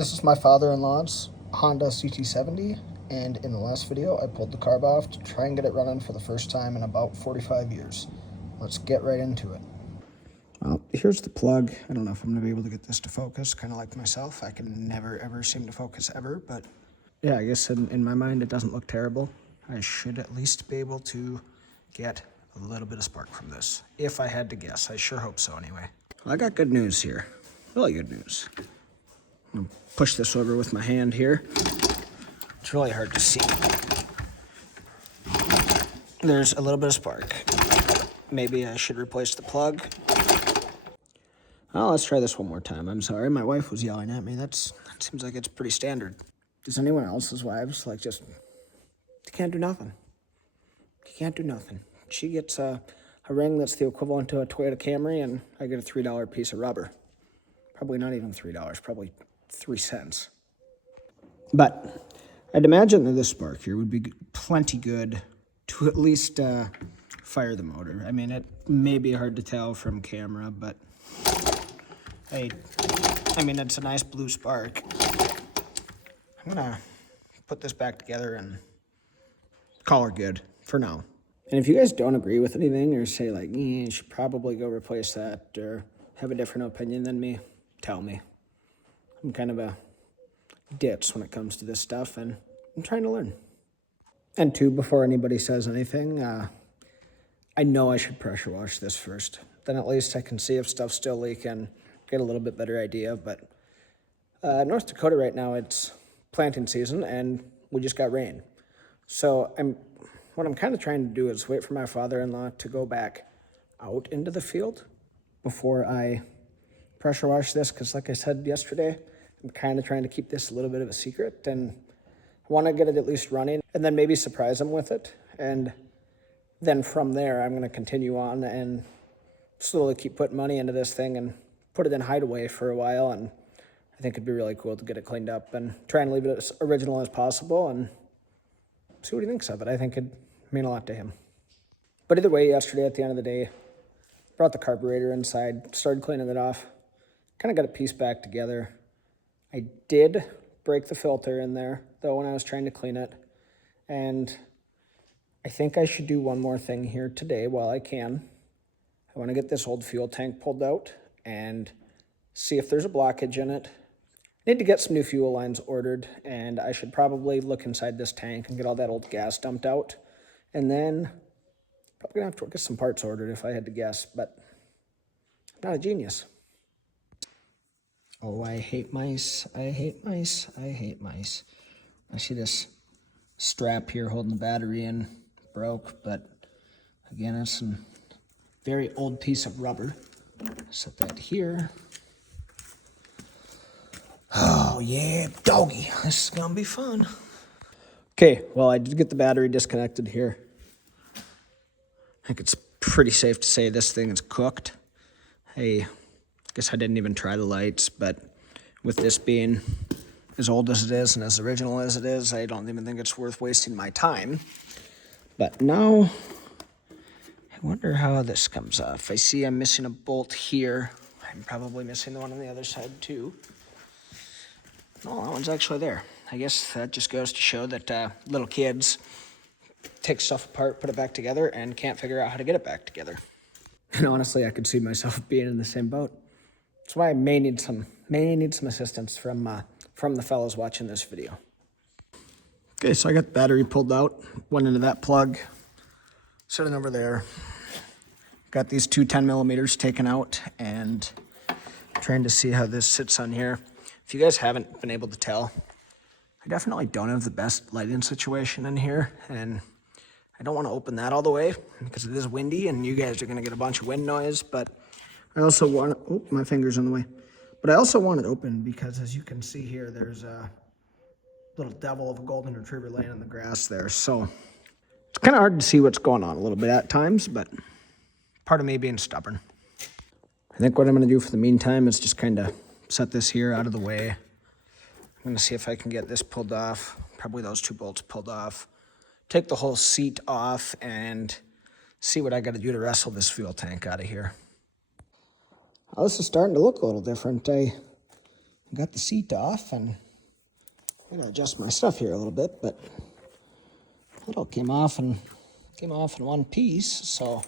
This is my father-in-law's Honda CT70, and in the last video I pulled the carb off to try and get it running for the first time in about 45 years. Let's get right into it. Well, here's the plug. I don't know if I'm going to be able to get this to focus, kind of like myself. I can never ever seem to focus ever, but yeah, I guess in my mind it doesn't look terrible. I should at least be able to get a little bit of spark from this. If I had to guess, I sure hope so anyway. Well, I got good news here, really good news. I'm gonna push this over with my hand here. It's really hard to see. There's a little bit of spark. Maybe I should replace the plug. Oh, let's try this one more time. I'm sorry, my wife was yelling at me. That seems like it's pretty standard. Does anyone else's wives just, they can't do nothing. You can't do nothing. She gets a ring that's the equivalent to a Toyota Camry, and I get a $3 piece of rubber. Probably not even $3, probably 3 cents. But I'd imagine that this spark here would be plenty good to at least fire the motor. I mean, it may be hard to tell from camera, but I mean, it's a nice blue spark. I'm gonna put this back together and call her good for now. And if you guys don't agree with anything or say you should probably go replace that or have a different opinion than me, tell me. I'm kind of a ditz when it comes to this stuff, and I'm trying to learn. And two, before anybody says anything, I know I should pressure wash this first. Then at least I can see if stuff's still leaking, get a little bit better idea. But North Dakota right now, it's planting season, and we just got rain. So what I'm kind of trying to do is wait for my father-in-law to go back out into the field before I pressure wash this, because like I said yesterday, I'm kind of trying to keep this a little bit of a secret, and I want to get it at least running and then maybe surprise him with it. And then from there, I'm going to continue on and slowly keep putting money into this thing and put it in hideaway for a while. And I think it'd be really cool to get it cleaned up and try and leave it as original as possible and see what he thinks of it. I think it'd mean a lot to him. But either way, yesterday at the end of the day, brought the carburetor inside, started cleaning it off, kind of got it pieced back together. I did break the filter in there, though, when I was trying to clean it. And I think I should do one more thing here today while I can. I want to get this old fuel tank pulled out and see if there's a blockage in it. I need to get some new fuel lines ordered, and I should probably look inside this tank and get all that old gas dumped out. And then probably gonna have to get some parts ordered if I had to guess, but I'm not a genius. Oh, I hate mice, I hate mice, I hate mice. I see this strap here holding the battery in broke, but again, it's some very old piece of rubber. Set that here. Oh yeah, doggy, this is gonna be fun. Okay, well, I did get the battery disconnected here. I think it's pretty safe to say this thing is cooked. I guess I didn't even try the lights, but with this being as old as it is and as original as it is, I don't even think it's worth wasting my time. But now, I wonder how this comes off. I see I'm missing a bolt here. I'm probably missing the one on the other side too. No, that one's actually there. I guess that just goes to show that little kids take stuff apart, put it back together, and can't figure out how to get it back together. And honestly, I could see myself being in the same boat. That's why I may need some assistance from the fellows watching this video. Okay, so I got the battery pulled out, went into that plug, sitting over there. Got these two 10 millimeters taken out, and trying to see how this sits on here. If you guys haven't been able to tell, I definitely don't have the best lighting situation in here, and I don't want to open that all the way because it is windy and you guys are going to get a bunch of wind noise, but I also want, oh, my finger's in the way. But I also want it open because, as you can see here, there's a little devil of a golden retriever laying in the grass there. So it's kind of hard to see what's going on a little bit at times, but part of me being stubborn. I think what I'm going to do for the meantime is just kind of set this here out of the way. I'm going to see if I can get this pulled off, probably those two bolts pulled off, take the whole seat off, and see what I got to do to wrestle this fuel tank out of here. Well, this is starting to look a little different. I I got the seat off, and I'm gonna adjust my stuff here a little bit, but it all came off in one piece. So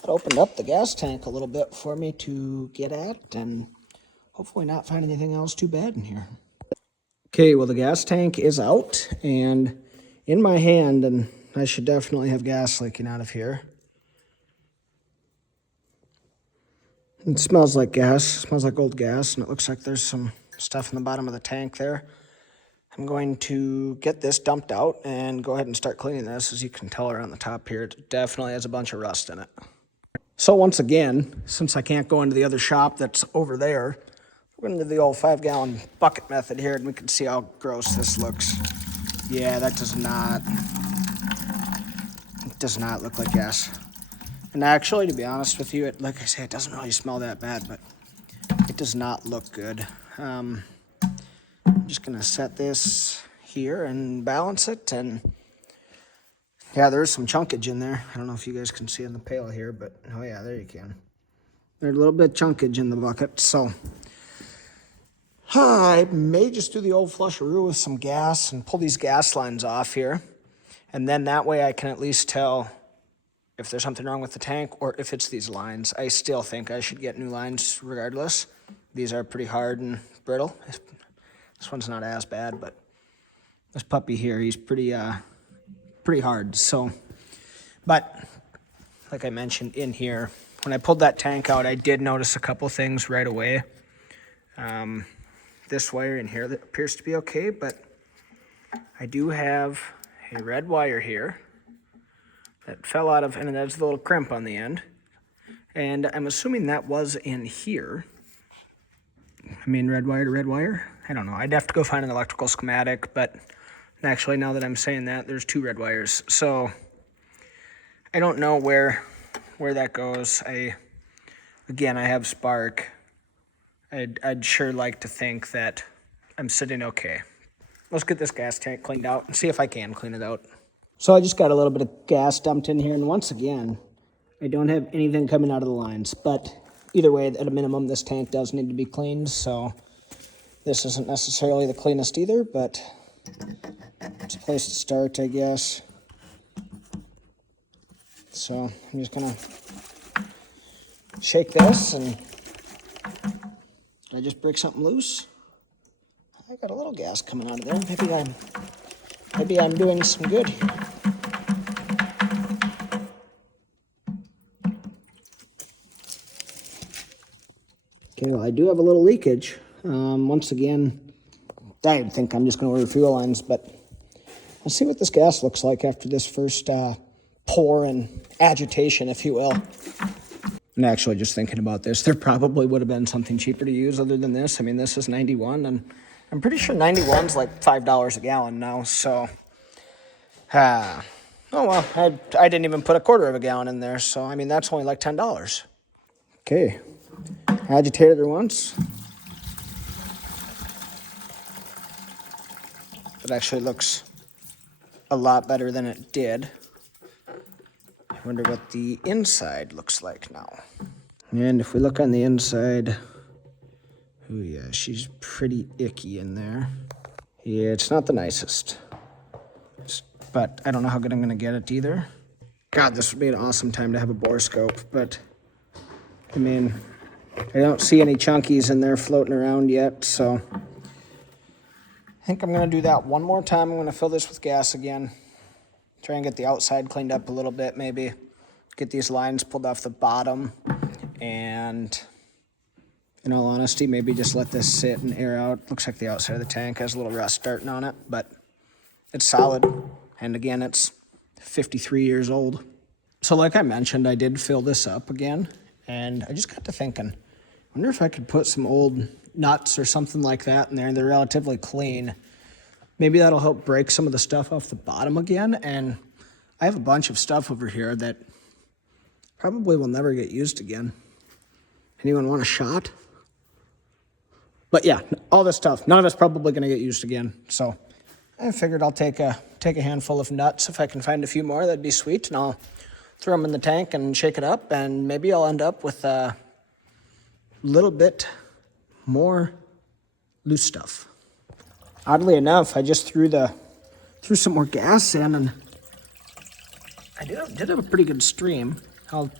that opened up the gas tank a little bit for me to get at, and hopefully not find anything else too bad in here. Okay, well, the gas tank is out and in my hand, and I should definitely have gas leaking out of here. It smells like gas, it smells like old gas, and it looks like there's some stuff in the bottom of the tank there. I'm going to get this dumped out and go ahead and start cleaning this. As you can tell around the top here, it definitely has a bunch of rust in it. So once again, since I can't go into the other shop that's over there, we're going to do the old 5-gallon bucket method here, and we can see how gross this looks. Yeah, that does not look like gas. And actually, to be honest with you, like I say, it doesn't really smell that bad, but it does not look good. I'm just gonna set this here and balance it, and yeah, there's some chunkage in there. I don't know if you guys can see in the pail here, but oh yeah, there you can. There's a little bit of chunkage in the bucket, so I may just do the old flusheroo with some gas and pull these gas lines off here, and then that way I can at least tell if there's something wrong with the tank or if it's these lines. I still think I should get new lines regardless. These are pretty hard and brittle. This one's not as bad, but this puppy here, he's pretty hard. So, but like I mentioned in here, when I pulled that tank out, I did notice a couple things right away. This wire in here that appears to be okay, but I do have a red wire here that fell out of, and it has the little crimp on the end. And I'm assuming that was in here. I mean, red wire to red wire? I don't know. I'd have to go find an electrical schematic, but actually, now that I'm saying that, there's 2 red wires. So I don't know where that goes. Again, I have spark. I'd sure like to think that I'm sitting okay. Let's get this gas tank cleaned out and see if I can clean it out. So I just got a little bit of gas dumped in here, and once again, I don't have anything coming out of the lines, but either way, at a minimum, this tank does need to be cleaned, so this isn't necessarily the cleanest either, but it's a place to start, I guess. So I'm just gonna shake this, and did I just break something loose? I got a little gas coming out of there. Maybe I'm doing some good here. Okay, well, I do have a little leakage. Once again, I think I'm just going to order fuel lines, but let's see what this gas looks like after this first pour and agitation, if you will. And actually, just thinking about this, there probably would have been something cheaper to use other than this. I mean, this is 91, and I'm pretty sure 91's like $5 a gallon now, so oh well, I didn't even put a quarter of a gallon in there, so I mean, that's only like $10. Okay, agitated her once. It actually looks a lot better than it did. I wonder what the inside looks like now. And if we look on the inside, oh yeah, she's pretty icky in there. Yeah, it's not the nicest. But I don't know how good I'm gonna get it either. God, this would be an awesome time to have a bore scope, but I mean, I don't see any chunkies in there floating around yet, so I think I'm gonna do that one more time. I'm gonna fill this with gas again. Try and get the outside cleaned up a little bit, maybe. Get these lines pulled off the bottom, and in all honesty, maybe just let this sit and air out. Looks like the outside of the tank has a little rust starting on it, but it's solid. And again, it's 53 years old. So like I mentioned, I did fill this up again, and I just got to thinking, I wonder if I could put some old nuts or something like that in there. They're relatively clean. Maybe that'll help break some of the stuff off the bottom again. And I have a bunch of stuff over here that probably will never get used again. Anyone want a shot? But yeah, all this stuff, none of it's probably gonna get used again. So I figured I'll take a handful of nuts. If I can find a few more, that'd be sweet. And I'll throw them in the tank and shake it up. And maybe I'll end up with a little bit more loose stuff. Oddly enough, I just threw some more gas in, and I did have a pretty good stream. I'll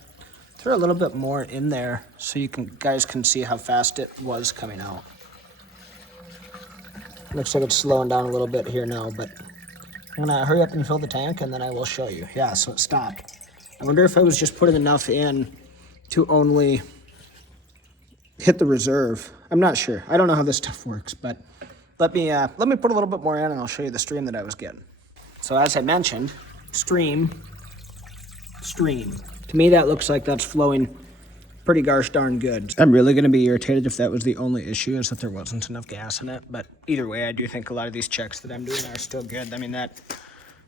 throw a little bit more in there so you guys can see how fast it was coming out. Looks like it's slowing down a little bit here now, but I'm gonna hurry up and fill the tank and then I will show you. Yeah, so it stopped. I wonder if I was just putting enough in to only hit the reserve. I'm not sure. I don't know how this stuff works, but let me put a little bit more in and I'll show you the stream that I was getting. So as I mentioned, stream. To me, that looks like that's flowing pretty gosh darn good. I'm really gonna be irritated if that was the only issue, is that there wasn't enough gas in it. But either way, I do think a lot of these checks that I'm doing are still good. I mean, that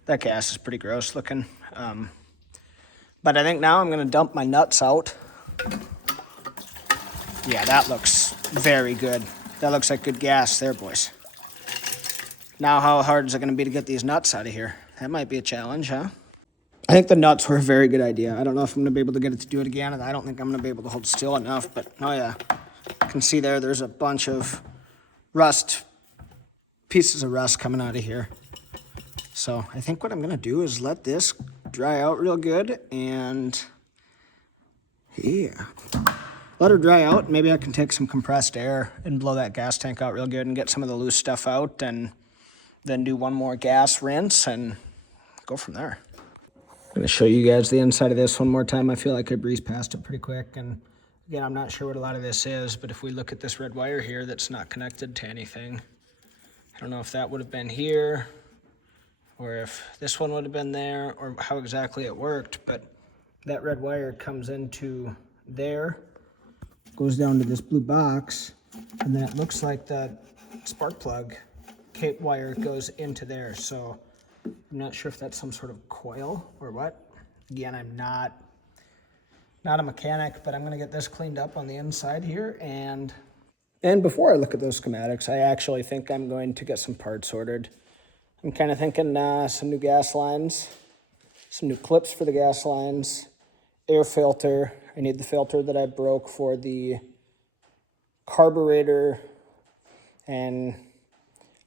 gas is pretty gross looking. But I think now I'm gonna dump my nuts out. Yeah, that looks very good. That looks like good gas there, boys. Now how hard is it gonna be to get these nuts out of here? That might be a challenge, huh? I think the nuts were a very good idea. I don't know if I'm gonna be able to get it to do it again, and I don't think I'm gonna be able to hold still enough, but oh yeah. You can see there's a bunch of pieces of rust coming out of here. So I think what I'm gonna do is let this dry out real good, and yeah. Let her dry out. Maybe I can take some compressed air and blow that gas tank out real good and get some of the loose stuff out, and then do one more gas rinse and go from there. I'm gonna show you guys the inside of this one more time. I feel like I breezed past it pretty quick, and again, I'm not sure what a lot of this is, but if we look at this red wire here that's not connected to anything, I don't know if that would have been here, or if this one would have been there, or how exactly it worked, but that red wire comes into there, goes down to this blue box, and then it looks like the spark plug cape wire goes into there. So I'm not sure if that's some sort of coil or what. Again, I'm not a mechanic, but I'm gonna get this cleaned up on the inside here. And before I look at those schematics, I actually think I'm going to get some parts ordered. I'm kind of thinking some new gas lines, some new clips for the gas lines, air filter. I need the filter that I broke for the carburetor, and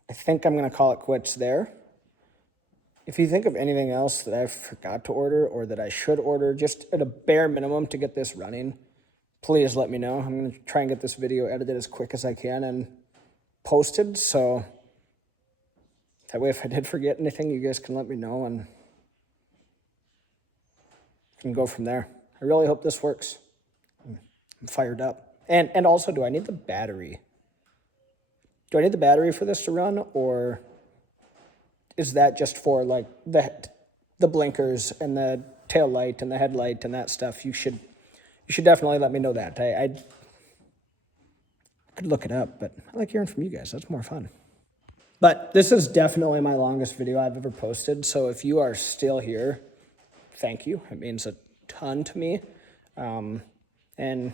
I think I'm gonna call it quits there. If you think of anything else that I forgot to order or that I should order, just at a bare minimum to get this running, please let me know. I'm going to try and get this video edited as quick as I can and posted, so that way if I did forget anything, you guys can let me know and we can go from there. I really hope this works. I'm fired up. And also, do I need the battery? Do I need the battery for this to run, or is that just for like the blinkers and the tail light and the headlight and that stuff? You should definitely let me know that. I could look it up, but I like hearing from you guys. That's more fun. But this is definitely my longest video I've ever posted. So if you are still here, thank you. It means a ton to me. And I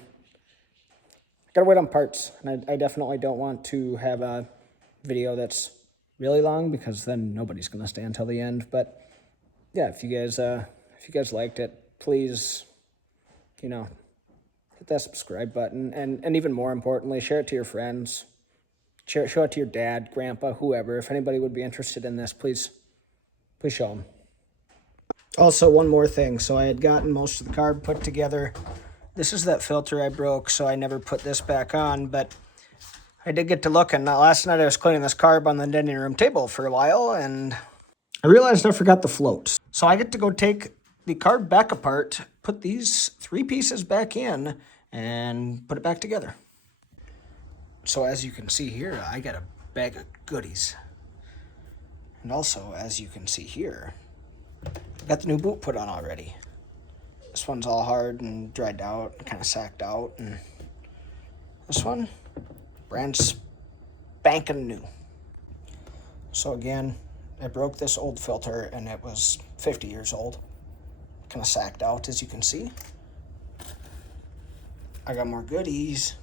gotta wait on parts. And I definitely don't want to have a video that's really long, because then nobody's gonna stay until the end. But yeah, if you guys liked it, please, hit that subscribe button, and even more importantly, share it to your friends, show it to your dad, grandpa, whoever. If anybody would be interested in this, please show them. Also, one more thing. So I had gotten most of the carb put together. This is that filter I broke, so I never put this back on, but I did get to looking. Last night I was cleaning this carb on the dining room table for a while, and I realized I forgot the floats. So I get to go take the carb back apart, put these 3 pieces back in, and put it back together. So as you can see here, I got a bag of goodies. And also, as you can see here, I got the new boot put on already. This one's all hard and dried out and kind of sacked out, and this one, brand spanking new. So again, I broke this old filter and it was 50 years old. Kind of sacked out, as you can see. I got more goodies.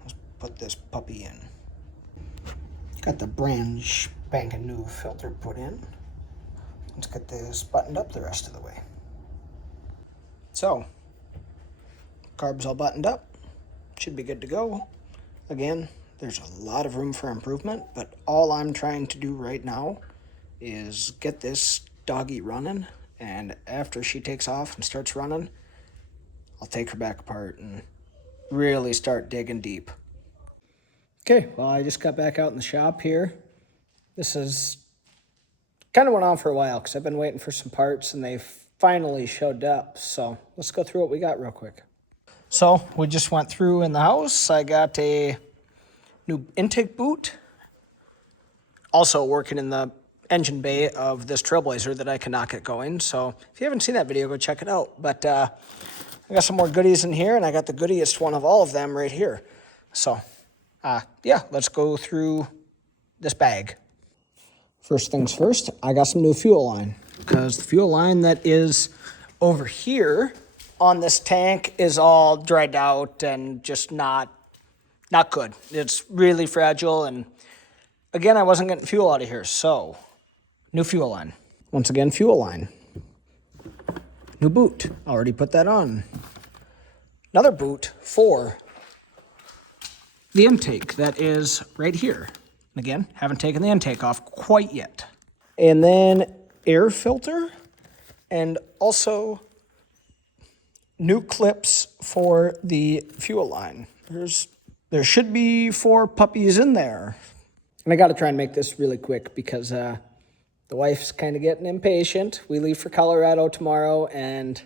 Let's put this puppy in. Got the brand spanking new filter put in. Let's get this buttoned up the rest of the way. So, carb's all buttoned up. Should be good to go. Again, There's a lot of room for improvement, but all I'm trying to do right now is get this doggy running, and after she takes off and starts running, I'll take her back apart and really start digging deep. Okay, well, I just got back out in the shop here. This is kind of went on for a while because I've been waiting for some parts and they finally showed up. So let's go through what we got real quick. So we just went through in the house. I got a new intake boot, also working in the engine bay of this Trailblazer that I cannot get going. So if you haven't seen that video, go check it out. But I got some more goodies in here, and I got the goodiest one of all of them right here. So yeah, let's go through this bag. First things first, I got some new fuel line, because the fuel line that is over here on this tank is all dried out and just not good. It's really fragile, and again, I wasn't getting fuel out of here, so new fuel line. Once again, fuel line. New boot, already put that on. Another boot for the intake that is right here. And again, haven't taken the intake off quite yet. And then air filter, and also new clips for the fuel line. There should be 4 puppies in there. And I got to try and make this really quick because the wife's kind of getting impatient. We leave for Colorado tomorrow, and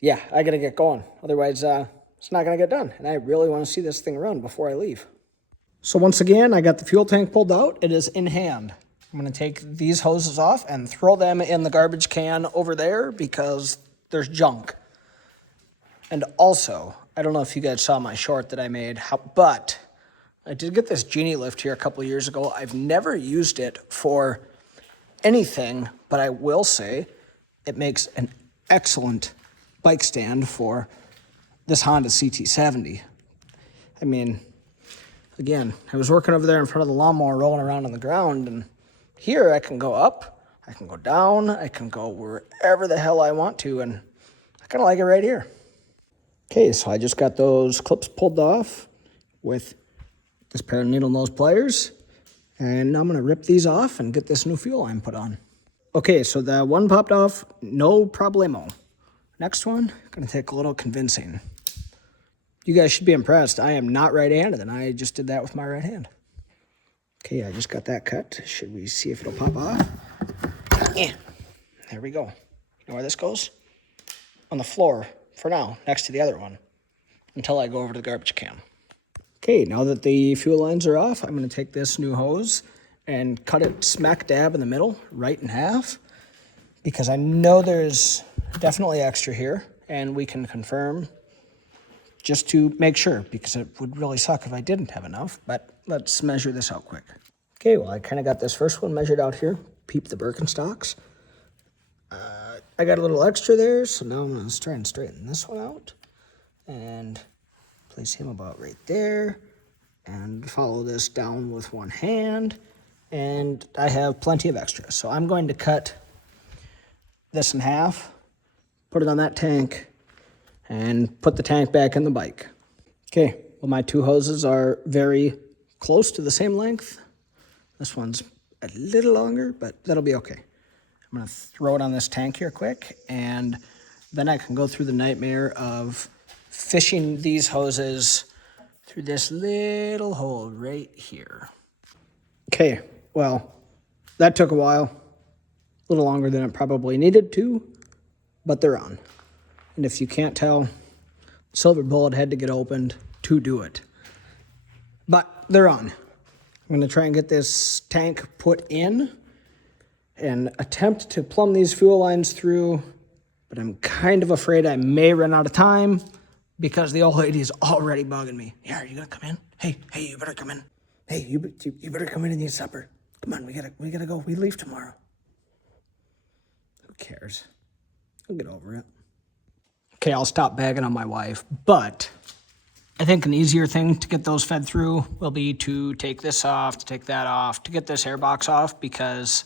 yeah, I got to get going. Otherwise, it's not going to get done. And I really want to see this thing run before I leave. So once again, I got the fuel tank pulled out. It is in hand. I'm going to take these hoses off and throw them in the garbage can over there because there's junk. And also, I don't know if you guys saw my short that I made, but I did get this Genie lift here a couple of years ago. I've never used it for anything, but I will say it makes an excellent bike stand for this Honda CT70. I mean, again, I was working over there in front of the lawnmower rolling around on the ground, and here I can go up, I can go down, I can go wherever the hell I want to, and I kind of like it right here. Okay, so I just got those clips pulled off with this pair of needle nose pliers, and I'm going to rip these off and get this new fuel line put on. Okay, so the one popped off, no problemo. Next one, going to take a little convincing. You guys should be impressed. I am not right-handed, and I just did that with my right hand. Okay, I just got that cut. Should we see if it'll pop off? Yeah, there we go. You know where this goes? On the floor, for now, next to the other one, until I go over to the garbage can. Okay, now that the fuel lines are off, I'm going to take this new hose and cut it smack dab in the middle, right in half, because I know there's definitely extra here, and we can confirm just to make sure, because it would really suck if I didn't have enough, but let's measure this out quick. Okay, well, I kind of got this first one measured out here. Peep the Birkenstocks. I got a little extra there, so now I'm going to try and straighten this one out and place him about right there and follow this down with one hand, and I have plenty of extra. So I'm going to cut this in half, put it on that tank, and put the tank back in the bike. Okay, well, my 2 hoses are very close to the same length. This one's a little longer, but that'll be okay. I'm going to throw it on this tank here quick, and then I can go through the nightmare of fishing these hoses through this little hole right here. Okay, well, that took a while. A little longer than it probably needed to, but they're on. And if you can't tell, Silver Bullet had to get opened to do it. But they're on. I'm going to try and get this tank put in and attempt to plumb these fuel lines through, but I'm kind of afraid I may run out of time because the old lady is already bugging me. Yeah, are you going to come in? Hey, you better come in. Hey, you better come in and eat supper. Come on, we gotta go. We leave tomorrow. Who cares? I'll get over it. Okay, I'll stop bagging on my wife, but I think an easier thing to get those fed through will be to take this off, to take that off, to get this airbox off, because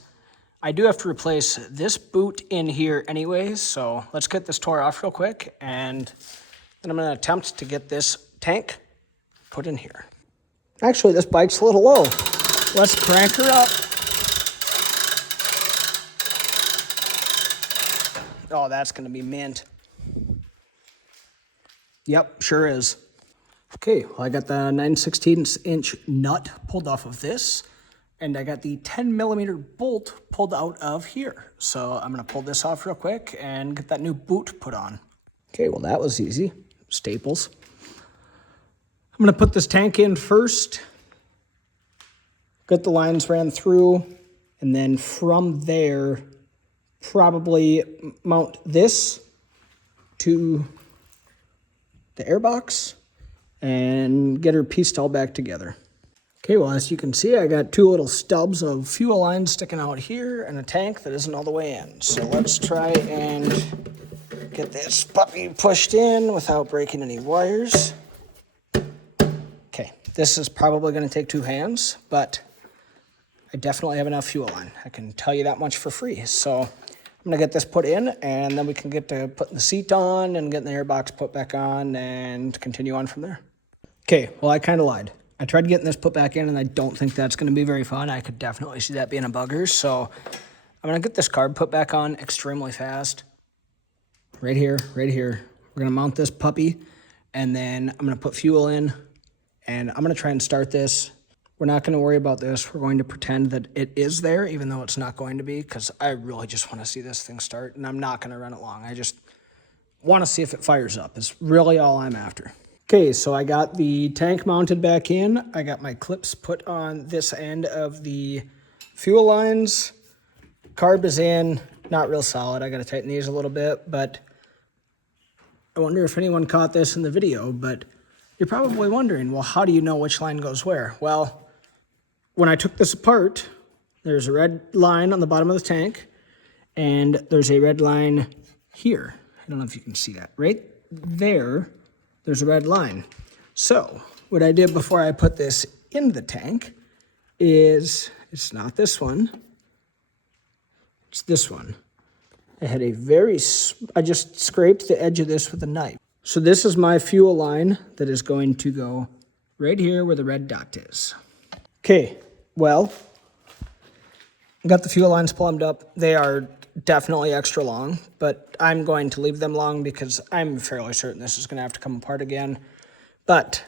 I do have to replace this boot in here anyways, so let's get this tore off real quick, and then I'm going to attempt to get this tank put in here. Actually, this bike's a little low. Let's crank her up. Oh, that's gonna be mint. Yep, sure is. Okay, well, I got the 9/16" nut pulled off of this, and I got the 10mm bolt pulled out of here. So I'm gonna pull this off real quick and get that new boot put on. Okay, well, that was easy. Staples. I'm gonna put this tank in first, get the lines ran through, and then from there, probably mount this to the airbox and get her pieced all back together. Okay, well, as you can see, I got two little stubs of fuel lines sticking out here and a tank that isn't all the way in. So let's try and get this puppy pushed in without breaking any wires. Okay, this is probably going to take two hands, but I definitely have enough fuel line. I can tell you that much for free. So I'm gonna get this put in, and then we can get to putting the seat on and getting the airbox put back on and continue on from there. Okay, well, I kind of lied. I tried getting this put back in, and I don't think that's gonna be very fun. I could definitely see that being a bugger. So I'm gonna get this carb put back on extremely fast. Right here, right here. We're gonna mount this puppy, and then I'm gonna put fuel in, and I'm gonna try and start this. We're not going to worry about this. We're going to pretend that it is there, even though it's not going to be, because I really just want to see this thing start, and I'm not going to run it long. I just want to see if it fires up. Is really all I'm after. Okay, so I got the tank mounted back in. I got my clips put on this end of the fuel lines. Carb is in, not real solid. I got to tighten these a little bit, but I wonder if anyone caught this in the video, but you're probably wondering, well, how do you know which line goes where? Well, when I took this apart, there's a red line on the bottom of the tank, and there's a red line here. I don't know if you can see that. Right there, there's a red line. So what I did before I put this in the tank is, it's not this one, it's this one. I just scraped the edge of this with a knife. So this is my fuel line that is going to go right here where the red dot is. Okay, well, I got the fuel lines plumbed up. They are definitely extra long, but I'm going to leave them long because I'm fairly certain this is going to have to come apart again. But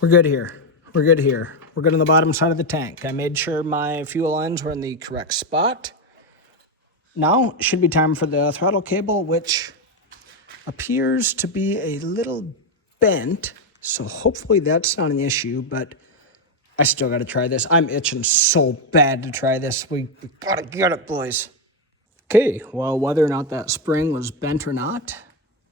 we're good here. We're good here. We're good on the bottom side of the tank. I made sure my fuel lines were in the correct spot. Now it should be time for the throttle cable, which appears to be a little bent. So hopefully that's not an issue, but I still got to try this. I'm itching so bad to try this. We got to get it, boys. Okay, well, whether or not that spring was bent or not,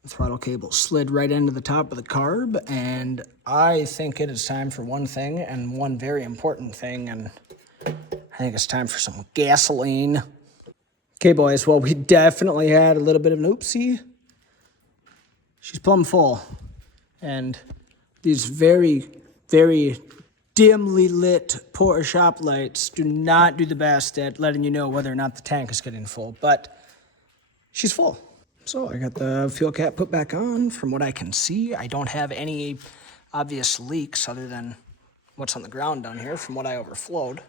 the throttle cable slid right into the top of the carb, and I think it is time for one thing, and one very important thing, and I think it's time for some gasoline. Okay, boys, well, we definitely had a little bit of an oopsie. She's plumb full, and these very, very dimly lit Porsche shop lights do not do the best at letting you know whether or not the tank is getting full, but she's full. So I got the fuel cap put back on. From what I can see, I don't have any obvious leaks other than what's on the ground down here from what I overflowed.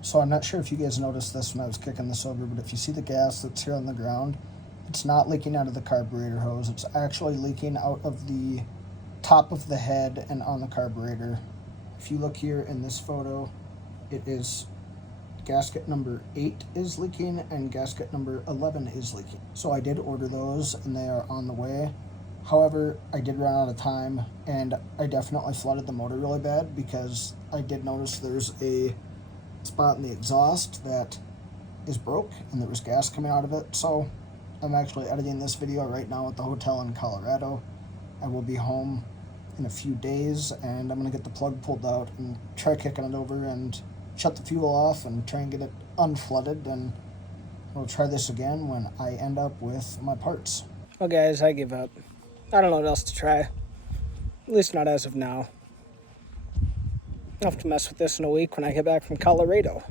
So I'm not sure if you guys noticed this when I was kicking this over, but if you see the gas that's here on the ground, it's not leaking out of the carburetor hose. It's actually leaking out of the top of the head and on the carburetor. If you look here in this photo, it is gasket number 8 is leaking and gasket number 11 is leaking. So I did order those and they are on the way. However, I did run out of time and I definitely flooded the motor really bad because I did notice there's a spot in the exhaust that is broke and there was gas coming out of it. So I'm actually editing this video right now at the hotel in Colorado. I will be home in a few days and I'm gonna get the plug pulled out and try kicking it over and shut the fuel off and try and get it unflooded, and we'll try this again when I end up with my parts. Well, guys, I give up. I don't know what else to try. At least not as of now. I'll have to mess with this in a week when I get back from Colorado.